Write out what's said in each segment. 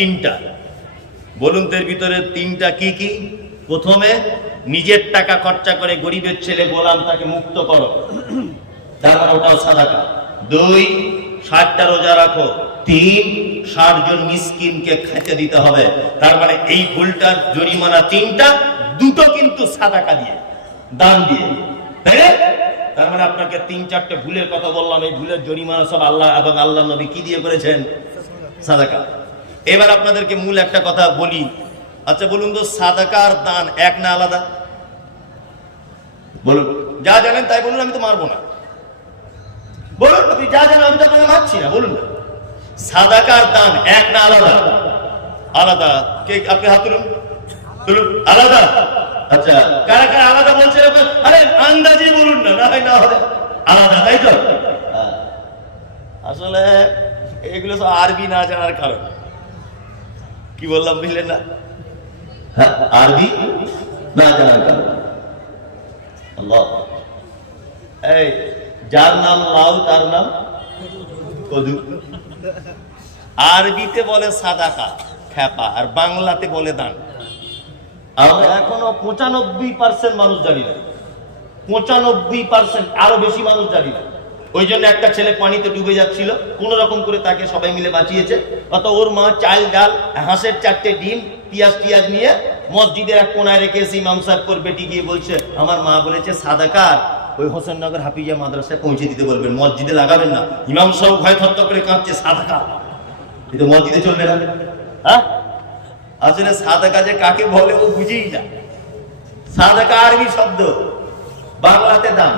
তিনটা বলুন এর ভিতরে তিনটা কি কি? প্রথমে নিজের টাকা খরচা করে গরিবের ছেলে গোলাম তাকে মুক্ত করো, তারপর ওটাও সাদাকা। 2, 60টা রোজা রাখো। 3, 60 জন মিসকিনকে খেতে দিতে হবে। তার মানে এই ভুলটার জরিমানা তিনটা, দুটো কিন্তু সাদাকা দিয়ে, দান দিয়ে, তাই না? তার মানে আপনাকে 3-4টে ভুলের কথা বললাম, এই ভুলের জরিমানা সব আল্লাহ এবং আল্লাহ নবী কি দিয়ে করেছেন? সাদাকা। এবার আপনাদেরকে মূল একটা কথা বলি। আচ্ছা বলুন তো, সাদাকা আর দান এক না আলাদা? বলুন, যা জানেন তাই বলুন, আমি তো মারবো না। বলুন, আপনি যা জানেন, আমি তো আপনাকে মারছি না। বলুন, সাদাকা আর দান এক না আলাদা? আলাদা। কে? আপনি হাত তুলুন, তুলুন। আলাদা? আচ্ছা, কারা কারা আলাদা বলছে? আরে আন্দাজি বলুন না, না হয় না হবে আলাদা, তাই তো? আসলে এগুলো তো আরবি না জানার কারণ। কি বললাম বুঝলেন না? আরবি না জানার কারণ। আল্লাহ, এই যার নাম লাউ তার নাম কদু। আরবিতে বলে সাদাকা, খেপা, আর বাংলাতে বলে দান। আমরা এখনো 95% মানুষ জানি না। 95%, আরো বেশি মানুষ জানি না। ওই জন্য একটা ছেলে পানিতে ডুবে যাচ্ছিল, কোন রকম করে তাকে সবাই মিলে বাঁচিয়েছে। অত ওর মা চাল ডাল, হাঁসের 4টে ডিম, পিয়াজ নিয়ে মসজিদের এক কোনায় রেখে এসে ইমাম সাহেব করে বেটি গিয়ে বলছে, আমার মা বলেছে সাদাকা ওই হোসেননগর হাফিজিয়া মাদ্রাসায় পৌঁছে দিতে বলবেন, মসজিদে লাগাবেন না। ইমাম সাহেব ভয় থরথর করে কাঁপছে, সাদাকা কিন্তু মসজিদে চলবে না। হ্যাঁ, আসলে সাদাকা যে কাকে বলে ও বুঝেই না। সাদাকা আরবি শব্দ, বাংলাতে দান।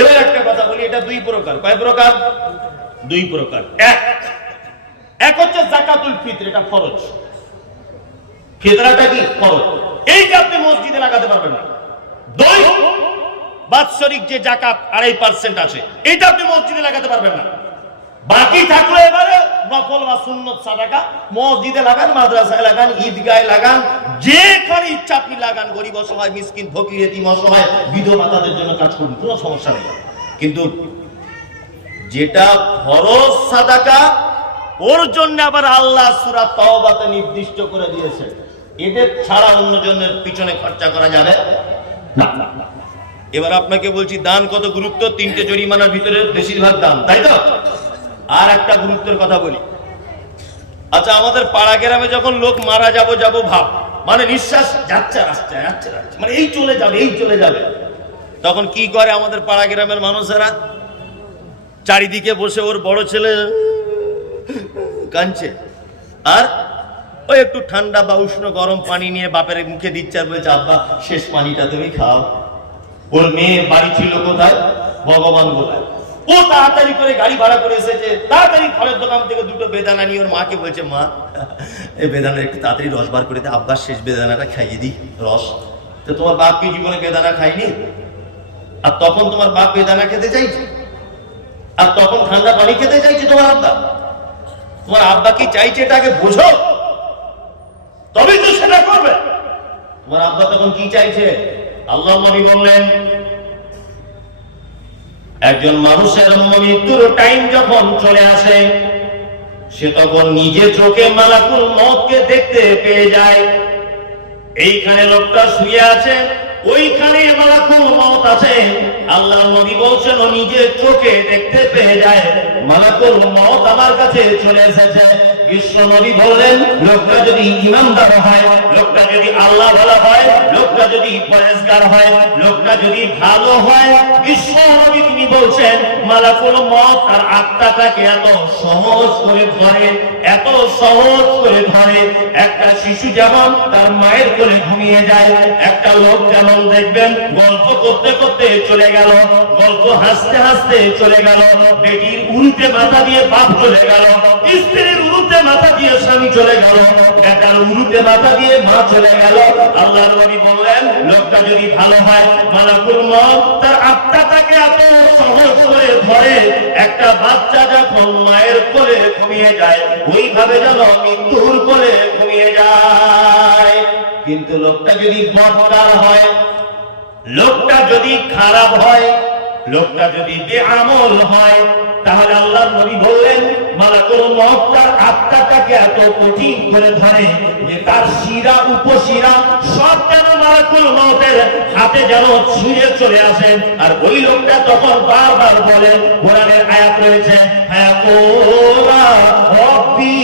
এবার একটা কথা বলি, এটা 2 প্রকার। কয় প্রকার? 2 প্রকার। এক হচ্ছে যাকাতুল ফিতর, এটা ফরজ। ফিতরাটা কি? ফরজ। এইটা আপনি মসজিদে লাগাতে পারবেন না। 2, বাৎসরিক যে যাকাত 2.5% আছে, এটা আপনি মসজিদে লাগাতে পারবেন না। বাকি থাকলো এবারে নফল বা সুন্নত সাদাকা, মসজিদে লাগান, মাদ্রাসায় লাগান, ঈদগাহে লাগান, যেখানে ইচ্ছা আপনি লাগান। গরিব অসহায়, মিসকিন, ফকির, এতিম, অসহায়, বিধবা তাদের জন্য কাজ করুন, কোনো সমস্যা নেই। কিন্তু যেটা ফরজ সাদাকা, ওর জন্য আবার আল্লাহ সূরা তাওবাতে নির্দিষ্ট করে দিয়েছে, এদের ছাড়া অন্য জনের পিছনে খরচা করা যাবে না। এবার আপনাকে বলছি দান কত গুরুত্ব। 3টে জরিমানার ভিতরে বেশিরভাগ দান, তাই তো? আর একটা গুরুত্বের কথা বলি। আচ্ছা, আমাদের পাড়া গ্রামে যখন লোক মারা যাবো ভাব, মানে নিঃশ্বাস যাচ্ছে আসছে, মানে এই চলে যাবে, তখন কি করে আমাদের পাড়া গ্রামের মানুষেরা? চারিদিকে বসে ওর বড় ছেলে কাঁদছে, আর ওই একটু ঠান্ডা বা উষ্ণ গরম পানি নিয়ে বাপের মুখে দিচ্ছে, আর বলছে আব্বা শেষ পানিটা তুমি খাও। ওর মেয়ে বাড়ি ছিল কোথায়? ভগবান বলায়। ও তাড়াতাড়ি করে গাড়ি ভাড়া করে এসেছে, তাড়াতাড়ি ফলের দোকান থেকে 2টো বেদানা নিয়ে ওর মাকে বলছে, মা এই বেদানা একটু তাড়াতাড়ি রস বার করে দে, আব্বার শেষ বেদানাটা খাইয়ে দিই রস। তো তোমার বাপ কি জীবনে বেদানা খায়নি? আর তখন তোমার বাপ বেদানা খেতে চাইছে, আর তখন ঠান্ডা পানি খেতে চাইছে তোমার আব্বা। তোমার আব্বা কি চাইছে এটাকে বোঝো, তবেই তো সেটা করবে। তোমার আব্বা তখন কি চাইছে? আল্লাহ নবী বললেন, একজন মানুষের মৃত্যুর টাইম যখন চলে আসে, সে তখন নিজে চোখে মালাকুল মউতকে দেখতে পেয়ে যায়। এইখানে লোকটা শুয়ে আছে, ওইখানে মালাকুল মউত আছে। আল্লাহ নবী বলছেন, ও নিজে চোখে দেখতে পেয়ে যায় মালাকুল মউত আমার কাছে চলে এসেছে। বিশ্ব নবী বললেন, লোকটা যদি ইমানদার হয়, লোকটা যদি আল্লাহ ভালো হয়, লোকটা যদি পরেজগার হয়, লোকটা যদি ভালো হয়, বিশ্ব নবী তিনি বলছেন মালাকুল মউত আর আত্মাটাকে এত সহজ করে ধরে, এত সহজ করে ধরে। একটা শিশু যেমন তার মায়ের কোলে ঘুমিয়ে যায়, একটা লোক যেমন দেখবেন গল্প করতে করতে চলে গেল, গল্প হাসতে হাসতে চলে গেল, বেটির উল্টে মাথা দিয়ে বাপ চলে গেল, স্ত্রীর উল্টে মাথা দিয়ে স্বামী চলে গেল, বেটার উল্টে মাথা দিয়ে মা চলে গেল। আল্লাহর নবী বললেন, লোকটা যদি ভালো হয়, মালাকুল মউত তার আত্মাটাকে এত সহজ করে ধরে, একটা বাচ্চা যখন মায়ের কোলে ঘুমিয়ে যায়, ওইভাবে যেন মৃত্যুর কোলে ঘুমিয়ে যায়। কিন্তু লোকটা যদি বদকার হয়, লোকটা যদি খারাপ হয়, লোকটা যদি বেআমল হয়, তাহলে আল্লাহর নবী বললেন মালাকুল মউত তার আত্মাটাকে এত কঠিন করে ধরে যে তার শিরা উপশিরা সব যেন মালাকুল মউতের হাতে যেন ছিঁড়ে চলে আসে। আর ওই লোকটা তখন বারবার বলে, কোরআনের আয়াত রয়েছে, ফায়াকুলা রব্বি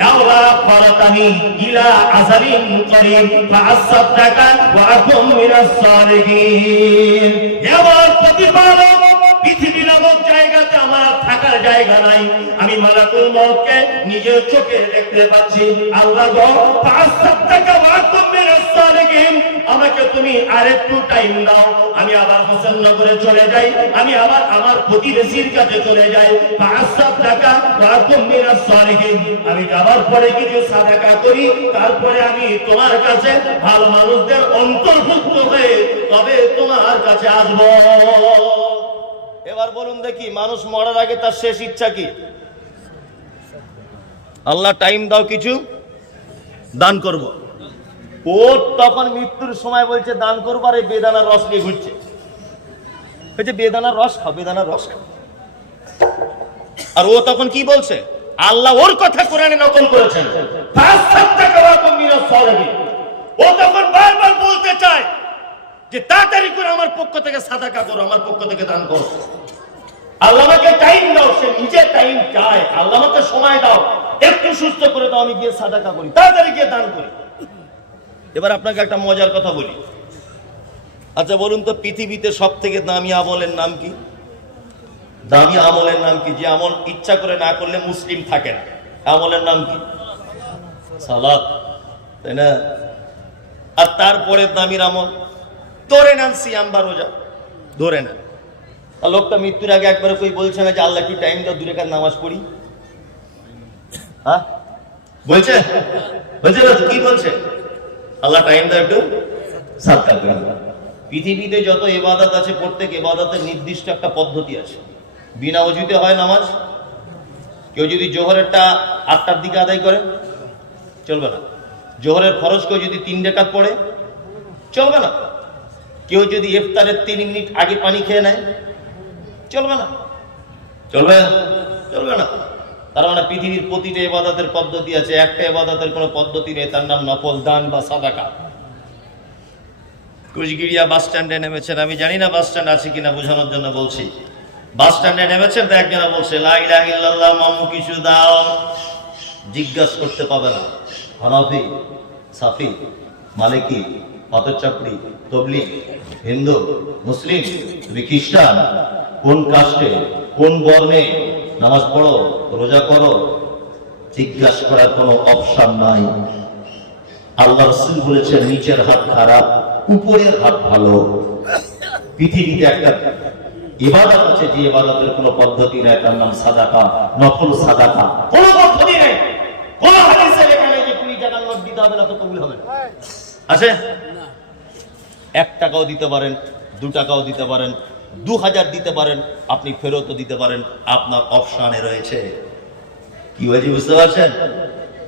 লাউলা ফারাতানি ইলা আযালিন করিম ফাআসাদদাকা ওয়া আকুম মিনাস সালিহিন। হে আমার প্রতিপালক, পৃথিবী নামক জায়গাতে আমার থাকার জায়গা নাই, আমি মালাকুল মউতকে নিজের চোখে দেখতে পাচ্ছি। আল্লাহ গো, ফাআসাদদাকা ওয়া আকুম মিনাস সালিহিন, আমাকে তুমি আরেকটু টাইম দাও, আমি আবার হোসেননগরে চলে যাই, আমি আবার আমার প্রতিবেশীর কাছে চলে যাই। ফাআসাদদাকা ওয়া আকুম মিনাস সালিহিন, আমি যাবার পরে কিছু সাদাকা করি, তারপরে আমি তোমার কাছে ভালো মানুষদের অন্তর্ভুক্ত হয়ে তবে তোমার কাছে আসবো। এবার বলুন দেখি, মানুষ মরার আগে তার শেষ ইচ্ছা কি? আল্লাহ টাইম দাও, কিছু দান করব। ও তখন মৃত্যুর সময় বলছে দান করবো, আর এই বেদানার রস নিয়ে ঘুরছে, বলছে বেদানার রস খাও, বেদানার রস খাও। আর ও তখন কি বলছে? আল্লাহ ওর কথা কোরআনে নকল করেছেন। ও তখন বারবার বলতে চায় যে তাড়াতাড়ি করে আমার পক্ষ থেকে সাদাকা করো, আমার পক্ষ থেকে দান করো, আল্লাহ আমাকে টাইম দাও। সে নিজে টাইম চায়, আল্লাহ আমাকে সময় দাও, একটু সুস্থ করে দাও, আমি গিয়ে সাদাকা করি, তাড়াতাড়ি গিয়ে দান করি। এবার আপনাকে একটা মজার কথা বলি। আচ্ছা বলুন তো, পৃথিবীতে সব থেকে দামি আমলের নাম কি? দামি আমলের নাম কি? যে আমল ইচ্ছা করে না করলে মুসলিম থাকে না, আমলের নাম কি? সালাত, তাই না? আর তারপরে দামির আমল ধরে নেন সিয়াম বা রোজা, ধরে নেন। আর লোকটা মৃত্যুর আগে একবার কই বলছে না যে আল্লাহ একটু টাইম দাও, 2 রাকাত নামাজ পড়ি? হ্যাঁ বলছে, বলছে না? কি বলছে? আল্লাহ টাইম দাও, একটু সাদকা করি। পৃথিবীতে যত ইবাদত আছে, প্রত্যেক ইবাদতের নির্দিষ্ট একটা পদ্ধতি আছে। বিনা ওযুতে হয় নামাজ। কেউ যদি জোহরেরটা 8টার দিকে আদায় করে চলবে না। জোহরের ফরজ কেউ যদি 3 রাকাত পড়ে চলবে না। কেউ যদি ইফতারের 3 মিনিট আগে পানি খেয়ে নেয় চলবে না, চলবে চলবে না। তার মানে পৃথিবীর প্রতিটা ইবাদতের পদ্ধতি আছে, একটা ইবাদতের কোনো পদ্ধতি নেই, তার নাম নফল দান বা সাদাকা। কুচগিরিয়া বাস স্ট্যান্ডে নেমেছেন, আমি জানি না বাস স্ট্যান্ড আছে কিনা, বোঝানোর জন্য বলছি। বাস স্ট্যান্ডে নেমেছেন, তো একজনা বলছে লা ইলাহা ইল্লাল্লাহ, মামু কিছু দাও। জিজ্ঞাসা করতে পাবে না হানাফি, সাফি, মালিকি, হতচাপড়ি, তবলিগ, হিন্দু, মুসলিম, তুমি খ্রিস্টান, কোন কাস্টে, কোন বর্ণে, নামাজ পড়ো, রোজা করো, জিজ্ঞাসা করার কোনো অপশন নাই। আল্লাহ রাসূল বলেছেন নিচের হাত খারাপ, উপরের হাত ভালো। পৃথিবীতে একটা ইবাদত আছে যে ইবাদতের কোনো পদ্ধতি নাই, তার নাম সাদাকা, নফল সাদাকা। কোনো পদ্ধতি নেই, কোন হাদিসে লেখা নেই যে 20 টাকার নোট দিতে হবে না তো কবুল হবে না। আছে? 1 টাকাও দিতে পারেন, 2 টাকাও দিতে পারেন, 2000 দিতে পারেন, আপনি ফেরতও দিতে পারেন, আপনার অপশনে রয়েছে। কি হয়েছে বুঝতে পারছেন?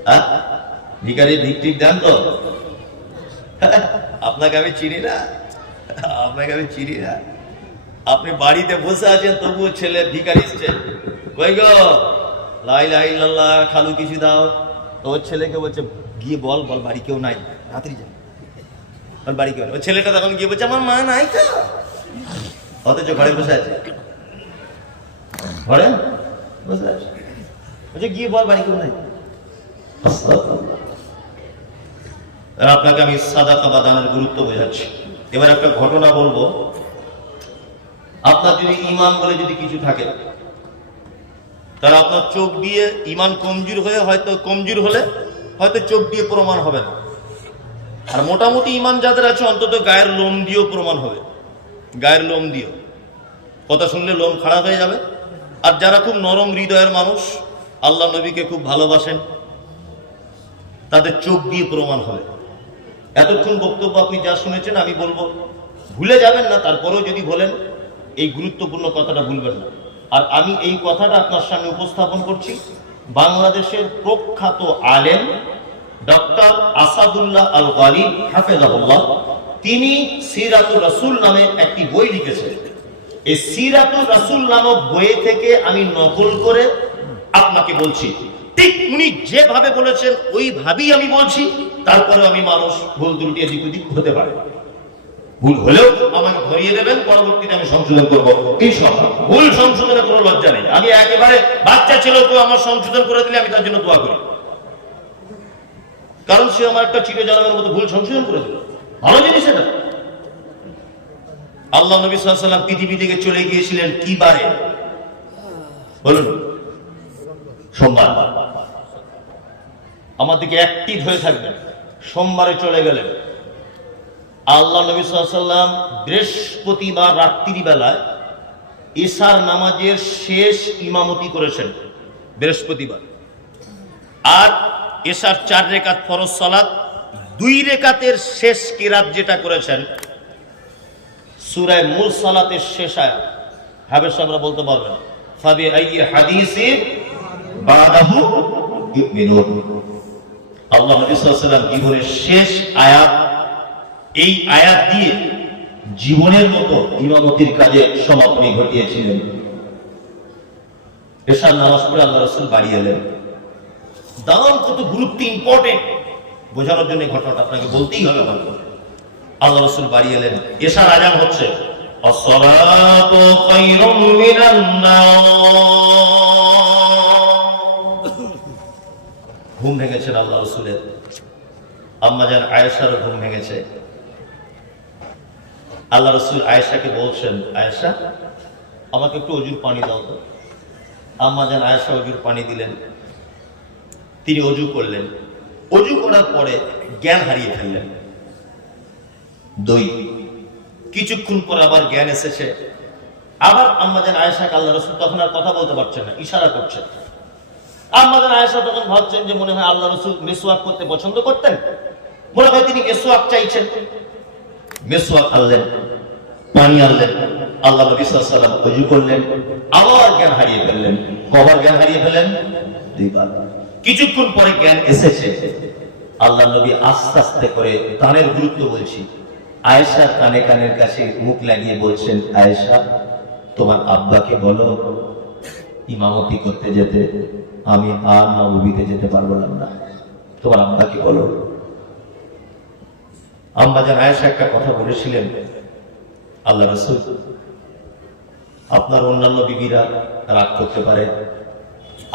হ্যাঁ, ভিখারি ভিক্ষিক দেন তো? আপনাকে আমি চিনি না, আপনাকে আমি চিনি না। আপনি বাড়িতে বসে আছেন, তবুও ছেলে ভিখারি এসছে, কই গো লা ইলাহা ইল্লাল্লাহ, খালু কিছু দাও। তো ওর ছেলেকে বলছে গিয়ে বল, বল বাড়ি কেউ নাই, রাত্রি যা, বল বাড়ি কেউ নাই। ওই ছেলেটা তখন গিয়ে বলছে আমার মা নাই তো, অথচ ঘরে বসে আছে, ঘরে বসে আছে, বলছে গিয়ে বল বাড়ি কেউ নাই। আপনাকে আমি সাদাকা বা দানের গুরুত্ব বোঝাচ্ছি। এবার একটা ঘটনা বলবো। আপনার যদি ঈমান বলে যদি কিছু থাকে, তাহলে আপনার চোখ দিয়ে ঈমান কমজোর হয়ে হয়তো চোখ দিয়ে প্রমাণ হবে না। আর মোটামুটি ঈমান যাদের আছে, অন্তত গায়ের লোম দিয়েও প্রমাণ হবে, গায়ের লোম দিয়েও। কথা শুনলে লোম খারাপ হয়ে যাবে। আর যারা খুব নরম হৃদয়ের মানুষ, আল্লাহ নবীকে খুব ভালোবাসেন, তাদের চোখ দিয়ে প্রমাণ হবে। এতক্ষণ বক্তব্য আপনি যা শুনেছেন, আমি বলবো ভুলে যাবেন না, তারপরেও যদি বলেন এই গুরুত্বপূর্ণ কথাটা ভুলবেন না। আর আমি এই কথাটা আপনার সামনে উপস্থাপন করছি বাংলাদেশের প্রখ্যাত আলেম ডক্টর আসাদুল্লাহ আল গালিব হাফেজাহুল্লাহ। তিনি সিরাতুর রাসূল নামে একটি বই লিখেছেন। এই সিরাতুর রাসূল নামক বই থেকে আমি নকল করে আপনাকে বলছি, ঠিক উনি যেভাবে বলেছেন ওইভাবেই আমি বলছি। তারপরে আমি মানুষ ভুল ত্রুটি এদিক ওদিক হতে পারে, ভুল হলেও আমাকে ধরিয়ে দেবেন, পরবর্তীতে আমি সংশোধন করবো। এই সব ভুল সংশোধনের কোনো লজ্জা নেই। আমি একেবারে বাচ্চা ছিল তো আমার সংশোধন করে দিলে আমি তার জন্য দোয়া করি, কারণ সে আমার একটা চিড়ে জানাবের মতো ভুল সংশোধন করে দিল, ভালো জিনিস এটা। আল্লাহ নবী সাল্লাল্লাহু আলাইহি ওয়াসাল্লাম পৃথিবী থেকে চলে গিয়েছিলেন কি বারে বলুন? সোমবার। আমার দিকে অ্যাক্টিভ হয়ে থাকবেন। সোমবারে চলে গেলেন। আল্লাহ নবী সাল্লাল্লাহু আলাইহি ওয়াসাল্লাম বৃহস্পতিবার রাত্রি বেলায় ইশার নামাজের শেষ ইমামতি করেছেন বৃহস্পতিবার। আর ইশার 4 রাকাত ফরজ সালাত, 2 রাকাতের শেষ কিরাত যেটা করেছেন সূরা মুরসালাতের শেষ আয়াত। হাফেজ সাহেবরা বলতে পারবেন, ফাবি আইয়ি হাদিসিন বাদাহু ইউমিনুন। আল্লাহ নবী সাল্লাল্লাহু আলাইহি ওয়াসাল্লাম জীবনের শেষ আয়াত, এই আয়াত দিয়ে জীবনের মতো ইমামতির কাজে সমাপনী ঘটিয়েছিলেন। এশার নামাজ পড়ে আল্লাহ রাসূল বাড়ি এলেন। দাম কত গুরুত্ব, ইম্পর্টেন্ট বোঝানোর জন্য ঘটনাটা আপনাকে বলতেই হবে। আল্লাহ রাসূল বাড়ি এলেন, এশার আযান হচ্ছে, আসসালাতু খায়রুম মিনান নাওম। ঘুম ভেঙেছেন আল্লাহ রাসূলের। আম্মা জান আয়েশারও ঘুম ভেঙেছে। আল্লাহ রাসূল আয়েশাকে বলছেন, আয়েশা আমাকে একটু অজুর পানি দাও তো। আম্মা জান আয়েশা অজুর পানি দিলেন। তিনি অজু করলেন। অজু করার পরে জ্ঞান হারিয়ে ফেললেন। কিছুক্ষণ পরে আবার জ্ঞান এসেছে। আবার আম্মা জান আয়েশাকে আল্লাহ রাসূল তখন আর কথা বলতে পারছেন না, ইশারা করছেন। আম্মা জান আয়েশা তখন ভাবছেন যে মনে হয় আল্লাহ রাসূল মিসওয়াক করতে পছন্দ করতেন, মনে হয় তিনি মিসওয়াক চাইছেন। মিসওয়াক আনলেন, পানি আনলেন, আল্লাহ নবী সাল্লাল্লাহু আলাইহি ওয়াসাল্লাম ওযু করলেন, আবার জ্ঞান হারিয়ে ফেললেন। কবার জ্ঞান হারিয়ে ফেললেন? 2 বার। কিছুক্ষণ পরে জ্ঞান এসেছে। আল্লাহ নবী আস্তে আস্তে করে কানের গুরুত্ব বলছি, আয়েশা কানের কাছে মুখ লাগিয়ে বলছেন, আয়েশা তোমার আব্বাকে বলো ইমামতি করতে যেতে, আমি আর নববীতে যেতে পারবো না, তোমার আব্বাকে বলো। আম্মা জান আয়েশা একটা কথা বলেছিলেন, আল্লাহ রাসূল আপনার অন্যান্য বিবিরা রাগ করতে পারে,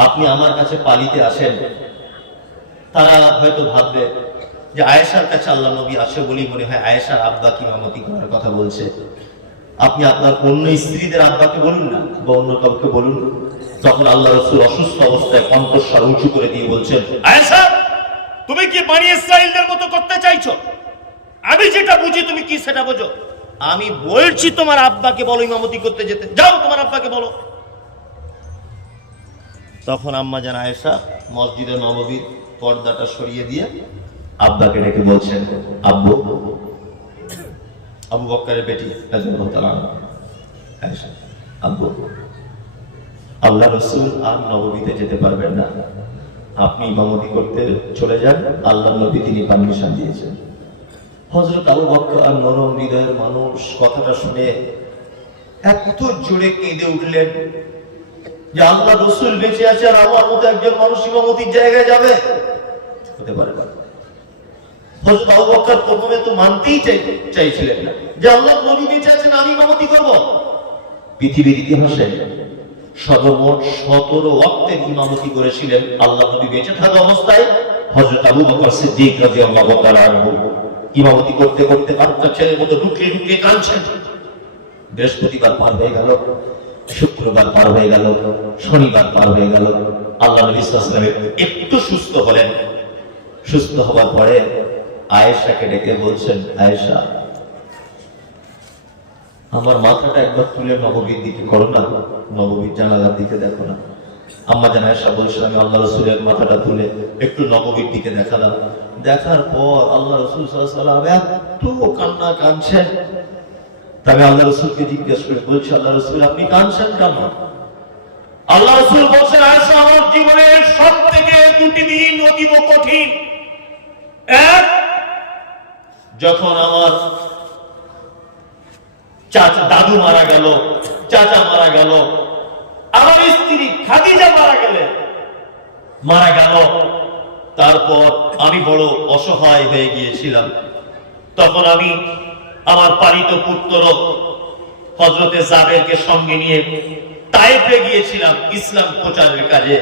আপনি আমার কাছে পালিতে আসেন, তারা হয়তো ভাববে যে আয়েশার কাছে আল্লাহ নবী আসে বলেই মনে হয় আয়েশার আব্বা কি ইমামতি করার কথা বলছে। আপনি আপনার অন্য স্ত্রীদের আব্বাকে বলুন না, বা অন্য কাউকে বলুন। তখন আল্লাহ রাসূল অসুস্থ অবস্থায় কণ্ঠস্বর উঁচু করে দিয়ে বলছেন, আয়েশা তুমি কি বনি ইসরাইলদের মতো করতে চাইছো? আমি যেটা বুঝি তুমি কি সেটা বোঝো। আমি বলছি তোমার আব্বাকে বলো ইমামতি করতে যেতে, যাও তোমার আব্বাকে বলো। তখন আম্মা জান আয়েশা মসজিদে নববীর পর্দাটা সরিয়ে দিয়ে আব্বাকে ডেকে বলছেন, আব্বু, আবু বকরের বেটি রাদিয়াল্লাহু তাআলা আয়েশা, আব্বু আল্লাহ রাসূল আর নববীতে যেতে পারবেন না, আপনি ইমামতি করতে চলে যান, আল্লাহ নবী তিনি পারমিশন দিয়েছেন। হযরত আবু বকর আর নরম হৃদয়ের মানুষ কথাটা শুনে এত জোরে কেঁদে উঠলেন যে আল্লাহ রাসূল বেঁচে আছে আর আমার মতো একজন মানুষ ইমামতির জায়গায় যাবে, হতে পারে না। হযরত আবু বকর প্রথমে তো মানতেই চাইছিলেন না যে আল্লাহ নবী বেঁচে আছেন, আমি ইমামতি করব। পৃথিবীর ইতিহাসে সর্বমোট 17 ওয়াক্তের ইমামতি করেছিলেন আল্লাহ নবী বেঁচে থাকা অবস্থায় হযরত আবু বকর সিদ্দিক রাদিয়াল্লাহু তাআলা আনহু। ইমামতি করতে করতে বাচ্চা ছেলের মতো ঢুকিয়ে ঢুকিয়ে কাঁদছেন। বৃহস্পতিবার পার হয়ে গেল, শুক্রবার পার হয়ে গেল, শনিবার পার হয়ে গেল। আল্লাহ নবী সাল্লাল্লাহু আলাইহি ওয়াসাল্লাম একটু সুস্থ হলেন। সুস্থ হওয়ার পরে আয়েশাকে ডেকে বলছেন, আয়েশা আমার মাথাটা একবার তুলে নববীর দিকে করো না, নববীর জানালার দিকে দেখো না। আম্মা জান আয়েশা বলছেন, আমি আল্লাহ রাসূলের মাথাটা তুলে একটু নববীর দিকে দেখালাম। দেখার পর আল্লাহ রাসূল সাল্লাল্লাহু আলাইহি ওয়াসাল্লাম এত কান্না কাঁদছেন। তবে আল্লাহ রাসূলকে জিজ্ঞেস করে বলছে, আল্লাহ রাসূল আপনি কাঁদছেন কেন? আল্লাহ রাসূল বলছেন, আয়েশা আমার জীবনের সবথেকে 2টি দিন অতীব কঠিন। এক, যখন আমার চাচা দাদু মারা গেল, চাচা মারা গেল, আমার স্ত্রী খাদিজা মারা গেল। তারপর আমি বড় অসহায় হয়ে গিয়েছিলাম। তখন আমি আমার পালিত পুত্র হযরতে জাবেরকে সঙ্গে নিয়ে তায়েফে গিয়েছিলাম ইসলাম প্রচারের কাজে।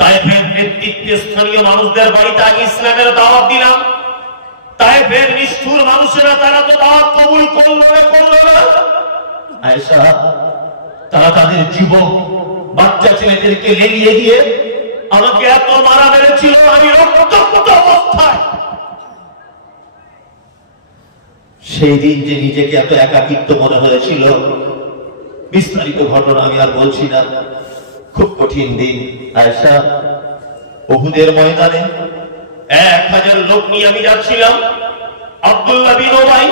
তায়েফের নেতৃত্বে স্থানীয় মানুষদের বাড়িতে আমি ইসলামের দাওয়াত দিলাম। তায়েফের নিষ্ঠুর মানুষেরা তারা তো দাওয়াত কবুল করলো না। আয়েশা, তারা তাদের যুবক বাচ্চা ছেলেদেরকে লেলিয়ে দিয়ে আমাকে এত মারা মেরেছিল, আমি রক্তাক্ত অবস্থায়। সেই দিন যে নিজেকে এত একাকিত্ব মনে হয়েছিল, বিস্তারিত ঘটনা আমি আর বলছি না। খুব কঠিন দিন আয়েশা। উহুদের ময়দানে 1000 লোক নিয়ে আমি যাচ্ছিলাম। আব্দুল্লাহ বিন উবাই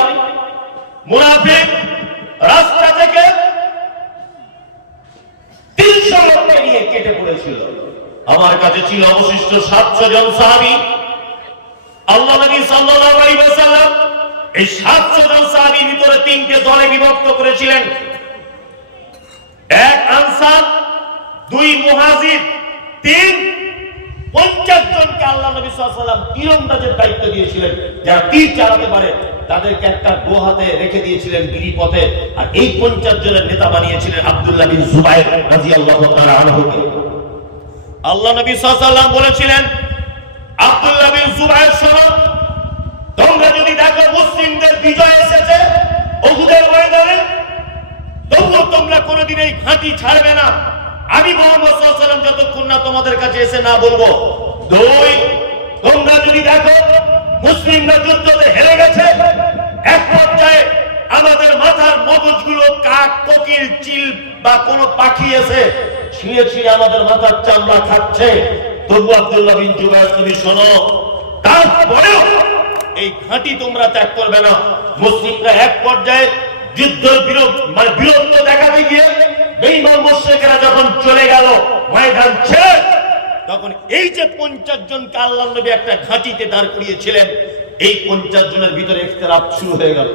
মুনাফিক রাস্তা থেকে 300 লোককে নিয়ে কেটে পড়েছিল। আমার কাছে ছিল অবশিষ্ট 700 জন সাহাবী। আল্লাহ নবী সাল্লাল্লাহু আলাইহি ওয়াসাল্লাম এই 700 জন সাহাবীর ভিতরে 3টে দলে বিভক্ত করেছিলেন। এক আনসার, 2 মুহাজির, 3 50 জনকে আল্লাহ নবী সাল্লাল্লাহু আলাইহি ওয়াসাল্লাম তীরন্দাজের দায়িত্ব দিয়েছিলেন, যারা তীর চালাতে পারে তাদেরকে একটা দোহাতে রেখে দিয়েছিলেন গিরিপথে। আর এই 50 জনের নেতা বানিয়েছিলেন আব্দুল্লাহ বিন জুবাইর রাদিয়াল্লাহু তাআলা আনহুকে। আল্লাহ নবী সাল্লাল্লাহু আলাইহি ওয়াসাল্লাম বলেছিলেন, আব্দুল্লাহ বিন জুবাইর শোনো, তোমরা যদি দেখো মুসলিমদের বিজয় এসেছে উহুদের ময়দানে, তবুও তোমরা কোনোদিন এই ঘাঁটি ছাড়বে না। আমি মুহাম্মদ সাল্লাল্লাহু আলাইহি ওয়াসাল্লাম যতক্ষণ না তোমাদের কাছে এসে না বলবো। 2, তোমরা যদি দেখো মুসলিমরা যুদ্ধতে হেরে গেছে, এক পর্যায়ে আমাদের মাথার মগজগুলো কাক, কোকিল, চিল বা কোনো পাখি এসে ছিঁড়ে ছিঁড়ে আমাদের মাথার চামড়া খাচ্ছে, তবু আব্দুল্লাহ বিন জুবাইর তুমি শোনো, তারপরেও এই ঘাঁটি তোমরা ত্যাগ করবে না। মুসলিমরা এক পর্যায়ে যুদ্ধের বীরত্ব দেখাতে গিয়ে বেঈমান মুশরিকরা যখন চলে গেল ময়দান ছেড়ে, তখন এই যে 50 জনকে আল্লাহর নবী একটা ঘাঁটিতে দাঁড় করিয়েছিলেন, এই 50 জনের ভিতরে ইখতিলাফ শুরু হয়ে গেল।